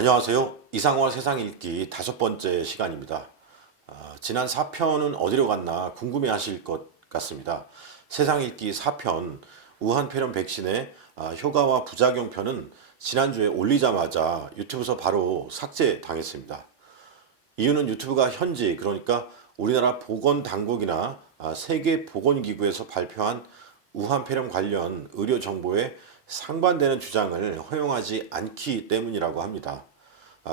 안녕하세요. 이상화 세상 읽기 5번째 시간입니다. 지난 4편은 어디로 갔나 궁금해 하실 것 같습니다. 세상 읽기 4편 우한폐렴 백신의 효과와 부작용 편은 지난주에 올리자마자 유튜브에서 바로 삭제당했습니다. 이유는 유튜브가 현지, 그러니까 우리나라 보건당국이나 세계보건기구에서 발표한 우한폐렴 관련 의료 정보에 상반되는 주장을 허용하지 않기 때문이라고 합니다.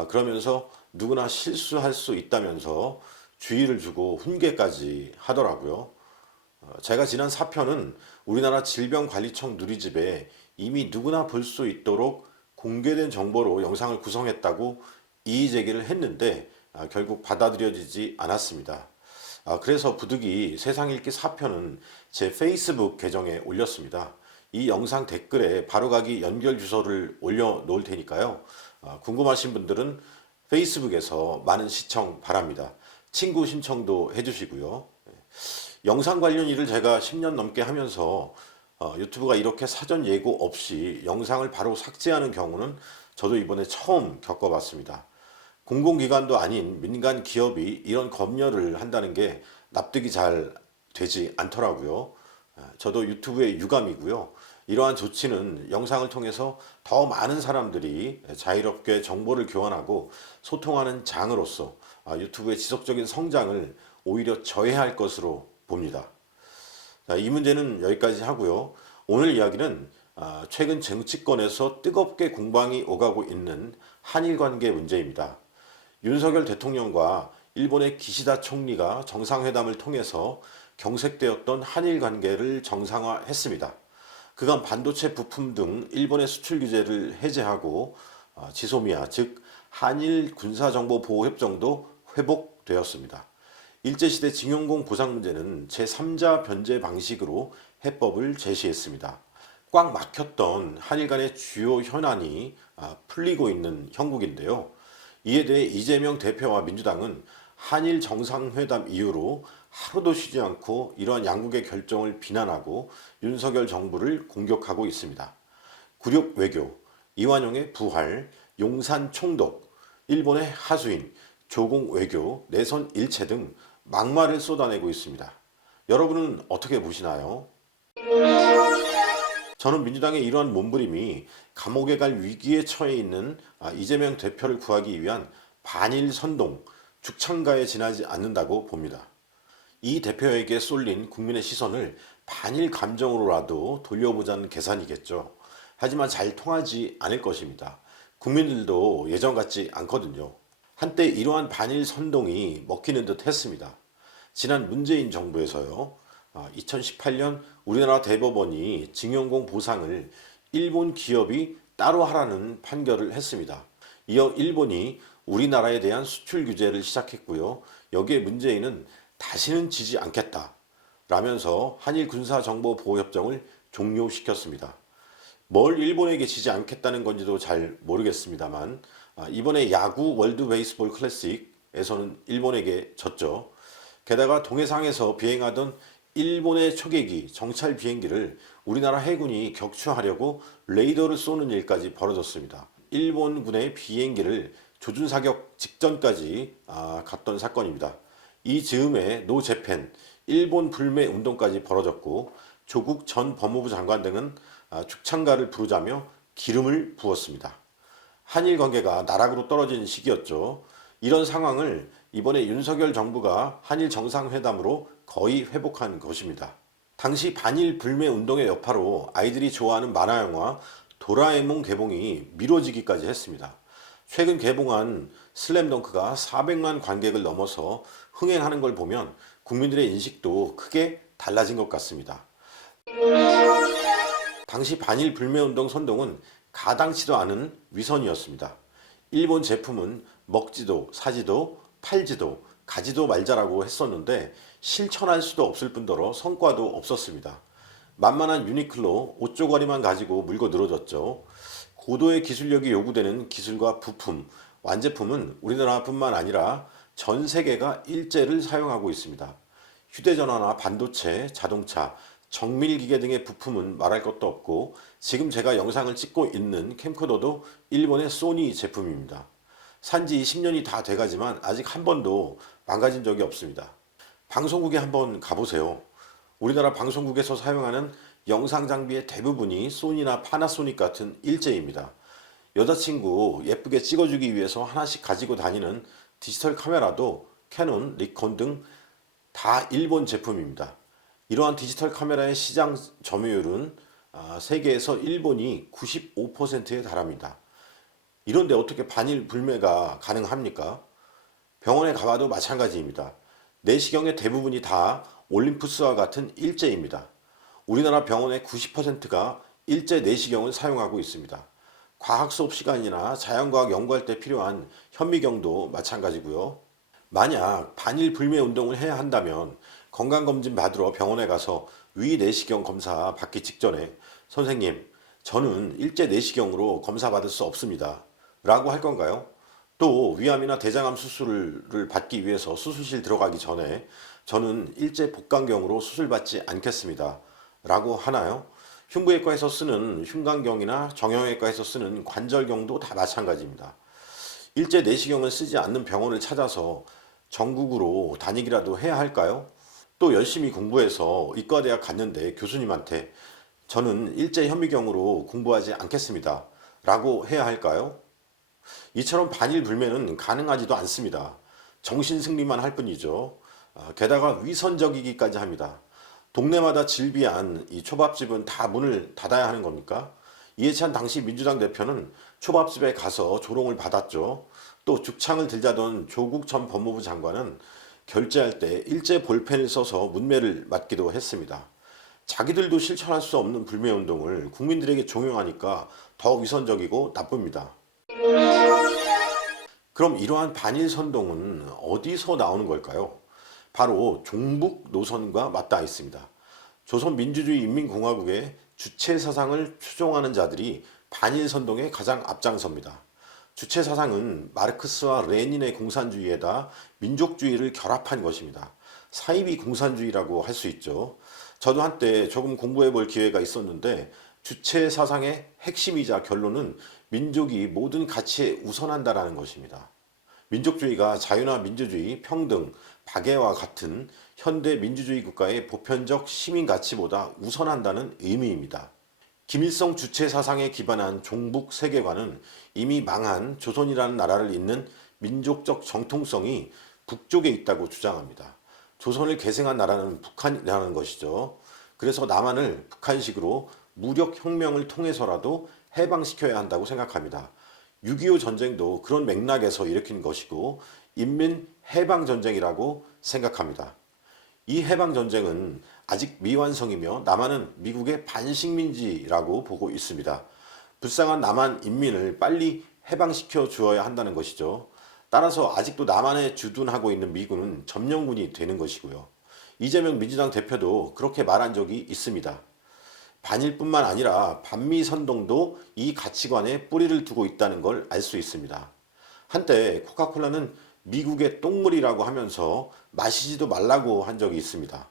그러면서 누구나 실수할 수 있다면서 주의를 주고 훈계까지 하더라고요. 제가 지난 4편은 우리나라 질병관리청 누리집에 이미 누구나 볼 수 있도록 공개된 정보로 영상을 구성했다고 이의 제기를 했는데 결국 받아들여지지 않았습니다. 그래서 부득이 세상 읽기 4편은 제 페이스북 계정에 올렸습니다. 이 영상 댓글에 바로가기 연결 주소를 올려놓을 테니까요. 궁금하신 분들은 페이스북에서 많은 시청 바랍니다. 친구 신청도 해주시고요. 영상 관련 일을 제가 10년 넘게 하면서 유튜브가 이렇게 사전 예고 없이 영상을 바로 삭제하는 경우는 저도 이번에 처음 겪어봤습니다. 공공기관도 아닌 민간 기업이 이런 검열을 한다는 게 납득이 잘 되지 않더라고요. 저도 유튜브의 유감이고요. 이러한 조치는 영상을 통해서 더 많은 사람들이 자유롭게 정보를 교환하고 소통하는 장으로서 유튜브의 지속적인 성장을 오히려 저해할 것으로 봅니다. 이 문제는 여기까지 하고요. 오늘 이야기는 최근 정치권에서 뜨겁게 공방이 오가고 있는 한일 관계 문제입니다. 윤석열 대통령과 일본의 기시다 총리가 정상회담을 통해서 경색되었던 한일 관계를 정상화했습니다. 그간 반도체 부품 등 일본의 수출 규제를 해제하고 지소미아, 즉 한일 군사정보보호협정도 회복되었습니다. 일제시대 징용공 보상 문제는 제3자 변제 방식으로 해법을 제시했습니다. 꽉 막혔던 한일 간의 주요 현안이 풀리고 있는 형국인데요. 이에 대해 이재명 대표와 민주당은 한일 정상회담 이후로 하루도 쉬지 않고 이러한 양국의 결정을 비난하고 윤석열 정부를 공격하고 있습니다. 굴욕 외교, 이완용의 부활, 용산 총독, 일본의 하수인, 조공 외교, 내선 일체 등 막말을 쏟아내고 있습니다. 여러분은 어떻게 보시나요? 저는 민주당의 이러한 몸부림이 감옥에 갈 위기에 처해 있는 이재명 대표를 구하기 위한 반일 선동, 죽창가에 지나지 않는다고 봅니다. 이 대표에게 쏠린 국민의 시선을 반일 감정으로라도 돌려보자는 계산이겠죠. 하지만 잘 통하지 않을 것입니다. 국민들도 예전 같지 않거든요. 한때 이러한 반일 선동이 먹히는 듯 했습니다. 지난 문재인 정부에서요. 2018년 우리나라 대법원이 징용공 보상을 일본 기업이 따로 하라는 판결을 했습니다. 이어 일본이 우리나라에 대한 수출 규제를 시작했고요. 여기에 문재인은 다시는 지지 않겠다 라면서 한일 군사정보보호협정을 종료시켰습니다. 뭘 일본에게 지지 않겠다는 건지도 잘 모르겠습니다만 이번에 야구 월드 베이스볼 클래식에서는 일본에게 졌죠. 게다가 동해상에서 비행하던 일본의 초계기 정찰 비행기를 우리나라 해군이 격추하려고 레이더를 쏘는 일까지 벌어졌습니다. 일본군의 비행기를 조준 사격 직전까지 갔던 사건입니다. 이 즈음에 노 재팬, 일본 불매 운동까지 벌어졌고 조국 전 법무부 장관 등은 죽창가를 부르자며 기름을 부었습니다. 한일 관계가 나락으로 떨어진 시기였죠. 이런 상황을 이번에 윤석열 정부가 한일 정상회담으로 거의 회복한 것입니다. 당시 반일 불매 운동의 여파로 아이들이 좋아하는 만화영화 도라에몽 개봉이 미뤄지기까지 했습니다. 최근 개봉한 슬램덩크가 400만 관객을 넘어서 흥행하는 걸 보면 국민들의 인식도 크게 달라진 것 같습니다. 당시 반일 불매운동 선동은 가당치도 않은 위선이었습니다. 일본 제품은 먹지도 사지도 팔지도 가지도 말자라고 했었는데 실천할 수도 없을 뿐더러 성과도 없었습니다. 만만한 유니클로 옷조가리만 가지고 물고 늘어졌죠. 고도의 기술력이 요구되는 기술과 부품, 완제품은 우리나라뿐만 아니라 전 세계가 일제를 사용하고 있습니다. 휴대전화나 반도체, 자동차, 정밀기계 등의 부품은 말할 것도 없고 지금 제가 영상을 찍고 있는 캠코더도 일본의 소니 제품입니다. 산지 10년이 다 돼가지만 아직 한 번도 망가진 적이 없습니다. 방송국에 한번 가보세요. 우리나라 방송국에서 사용하는 영상 장비의 대부분이 소니나 파나소닉 같은 일제입니다. 여자친구 예쁘게 찍어주기 위해서 하나씩 가지고 다니는 디지털 카메라도 캐논, 니콘 등 다 일본 제품입니다. 이러한 디지털 카메라의 시장 점유율은 세계에서 일본이 95%에 달합니다. 이런데 어떻게 반일 불매가 가능합니까? 병원에 가봐도 마찬가지입니다. 내시경의 대부분이 다 올림푸스와 같은 일제입니다. 우리나라 병원의 90%가 일제 내시경을 사용하고 있습니다. 과학 수업 시간이나 자연과학 연구할 때 필요한 현미경도 마찬가지고요. 만약 반일 불매 운동을 해야 한다면 건강검진 받으러 병원에 가서 위 내시경 검사 받기 직전에 선생님, 저는 일제 내시경으로 검사 받을 수 없습니다. 라고 할 건가요? 또 위암이나 대장암 수술을 받기 위해서 수술실 들어가기 전에 저는 일제 복강경으로 수술받지 않겠습니다. 라고 하나요? 흉부외과에서 쓰는 흉강경이나 정형외과에서 쓰는 관절경도 다 마찬가지입니다. 일제 내시경을 쓰지 않는 병원을 찾아서 전국으로 다니기라도 해야 할까요? 또 열심히 공부해서 이과대학 갔는데 교수님한테 저는 일제 현미경으로 공부하지 않겠습니다. 라고 해야 할까요? 이처럼 반일 불매는 가능하지도 않습니다. 정신승리만 할 뿐이죠. 게다가 위선적이기까지 합니다. 동네마다 질비한 이 초밥집은 다 문을 닫아야 하는 겁니까? 이해찬 당시 민주당 대표는 초밥집에 가서 조롱을 받았죠. 또 죽창을 들자던 조국 전 법무부 장관은 결재할 때 일제 볼펜을 써서 문매를 맞기도 했습니다. 자기들도 실천할 수 없는 불매운동을 국민들에게 종용하니까 더 위선적이고 나쁩니다. 그럼 이러한 반일 선동은 어디서 나오는 걸까요? 바로 종북 노선과 맞닿아 있습니다. 조선민주주의인민공화국의 주체 사상을 추종하는 자들이 반일 선동에 가장 앞장섭니다. 주체 사상은 마르크스와 레닌의 공산주의에다 민족주의를 결합한 것입니다. 사이비 공산주의라고 할 수 있죠. 저도 한때 조금 공부해 볼 기회가 있었는데 주체 사상의 핵심이자 결론은 민족이 모든 가치에 우선한다라는 것입니다. 민족주의가 자유나 민주주의, 평등, 박애와 같은 현대 민주주의 국가의 보편적 시민 가치보다 우선한다는 의미입니다. 김일성 주체 사상에 기반한 종북 세계관은 이미 망한 조선이라는 나라를 잇는 민족적 정통성이 북쪽에 있다고 주장합니다. 조선을 계승한 나라는 북한이라는 것이죠. 그래서 남한을 북한식으로 무력혁명을 통해서라도 해방시켜야 한다고 생각합니다. 6.25 전쟁도 그런 맥락에서 일으킨 것이고 인민해방전쟁이라고 생각합니다. 이 해방전쟁은 아직 미완성이며 남한은 미국의 반식민지라고 보고 있습니다. 불쌍한 남한 인민을 빨리 해방시켜 주어야 한다는 것이죠. 따라서 아직도 남한에 주둔하고 있는 미군은 점령군이 되는 것이고요. 이재명 민주당 대표도 그렇게 말한 적이 있습니다. 반일뿐만 아니라 반미 선동도 이 가치관에 뿌리를 두고 있다는 걸 알 수 있습니다. 한때 코카콜라는 미국의 똥물이라고 하면서 마시지도 말라고 한 적이 있습니다.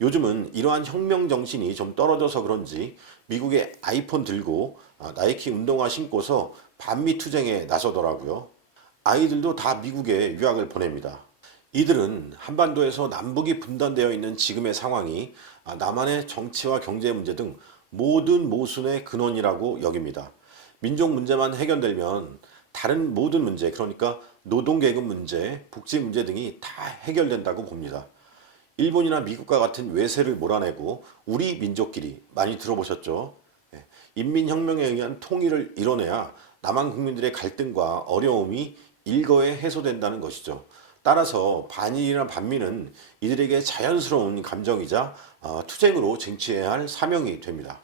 요즘은 이러한 혁명 정신이 좀 떨어져서 그런지 미국의 아이폰 들고 나이키 운동화 신고서 반미 투쟁에 나서더라고요. 아이들도 다 미국에 유학을 보냅니다. 이들은 한반도에서 남북이 분단되어 있는 지금의 상황이 남한의 정치와 경제 문제 등 모든 모순의 근원이라고 여깁니다. 민족 문제만 해결되면 다른 모든 문제, 그러니까 노동계급 문제, 복지 문제 등이 다 해결된다고 봅니다. 일본이나 미국과 같은 외세를 몰아내고 우리 민족끼리 많이 들어보셨죠? 인민혁명에 의한 통일을 이뤄내야 남한 국민들의 갈등과 어려움이 일거에 해소된다는 것이죠. 따라서 반일이나 반미는 이들에게 자연스러운 감정이자 투쟁으로 쟁취해야 할 사명이 됩니다.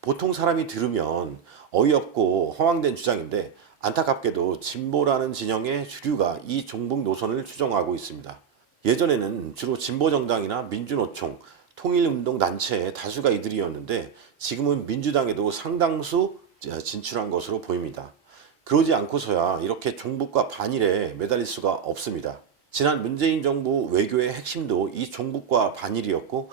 보통 사람이 들으면 어이없고 허황된 주장인데 안타깝게도 진보라는 진영의 주류가 이 종북 노선을 추종하고 있습니다. 예전에는 주로 진보정당이나 민주노총, 통일운동단체의 다수가 이들이었는데 지금은 민주당에도 상당수 진출한 것으로 보입니다. 그러지 않고서야 이렇게 종북과 반일에 매달릴 수가 없습니다. 지난 문재인 정부 외교의 핵심도 이 종북과 반일이었고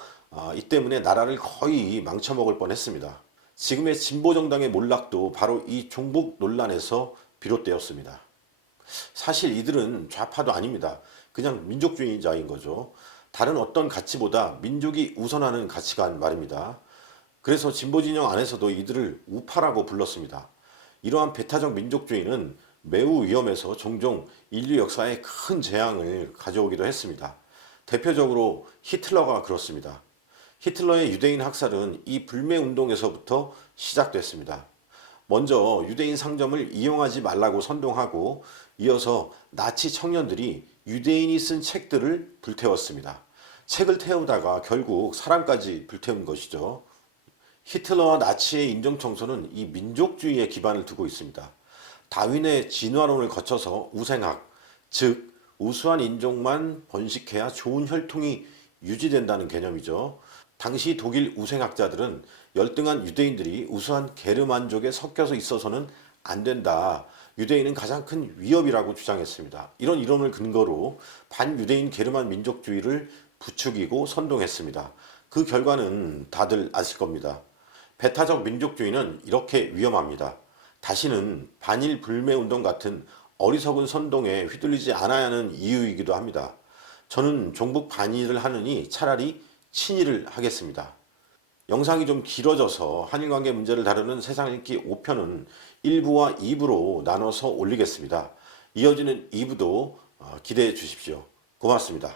이 때문에 나라를 거의 망쳐먹을 뻔했습니다. 지금의 진보정당의 몰락도 바로 이 종북 논란에서 비롯되었습니다. 사실 이들은 좌파도 아닙니다. 그냥 민족주의자인 거죠. 다른 어떤 가치보다 민족이 우선하는 가치관 말입니다. 그래서 진보 진영 안에서도 이들을 우파라고 불렀습니다. 이러한 배타적 민족주의는 매우 위험해서 종종 인류 역사에 큰 재앙을 가져오기도 했습니다. 대표적으로 히틀러가 그렇습니다. 히틀러의 유대인 학살은 이 불매 운동에서부터 시작됐습니다. 먼저 유대인 상점을 이용하지 말라고 선동하고 이어서 나치 청년들이 유대인이 쓴 책들을 불태웠습니다. 책을 태우다가 결국 사람까지 불태운 것이죠. 히틀러와 나치의 인종청소는 이 민족주의에 기반을 두고 있습니다. 다윈의 진화론을 거쳐서 우생학, 즉 우수한 인종만 번식해야 좋은 혈통이 유지된다는 개념이죠. 당시 독일 우생학자들은 열등한 유대인들이 우수한 게르만족에 섞여서 있어서는 안 된다. 유대인은 가장 큰 위협이라고 주장했습니다. 이런 이론을 근거로 반유대인 게르만 민족주의를 부추기고 선동했습니다. 그 결과는 다들 아실 겁니다. 배타적 민족주의는 이렇게 위험합니다. 다시는 반일 불매운동 같은 어리석은 선동에 휘둘리지 않아야 하는 이유이기도 합니다. 저는 종북 반일을 하느니 차라리 친일을 하겠습니다. 영상이 좀 길어져서 한일관계 문제를 다루는 세상 읽기 5편은 1부와 2부로 나눠서 올리겠습니다. 이어지는 2부도 기대해 주십시오. 고맙습니다.